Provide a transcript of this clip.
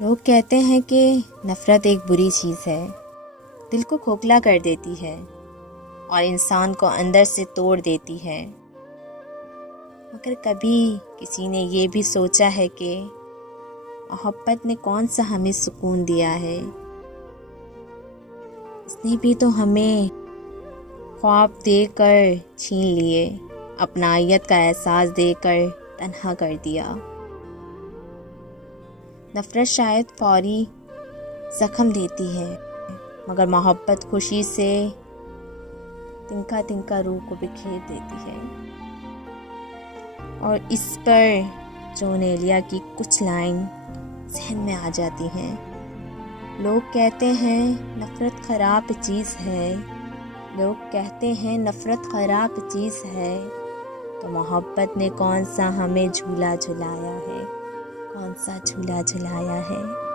लोग कहते हैं कि नफ़रत एक बुरी चीज़ है, दिल को खोखला कर देती है और इंसान को अंदर से तोड़ देती है। मगर कभी किसी ने ये भी सोचा है कि मोहब्बत ने कौन सा हमें सुकून दिया है? इसने भी तो हमें ख्वाब देकर छीन लिए, अपनायत का एहसास देकर तन्हा कर दिया। नफ़रत शायद फौरी ज़ख्म देती है, मगर मोहब्बत खुशी से तिनका तिनका रूह को बिखेर देती है। और इस पर जोनेलिया की कुछ लाइन जहन में आ जाती हैं। लोग कहते हैं नफ़रत ख़राब चीज़ है, लोग कहते हैं नफ़रत ख़राब चीज़ है, तो मोहब्बत ने कौन सा हमें झूला झुलाया है, कौन सा झूला झुलाया है।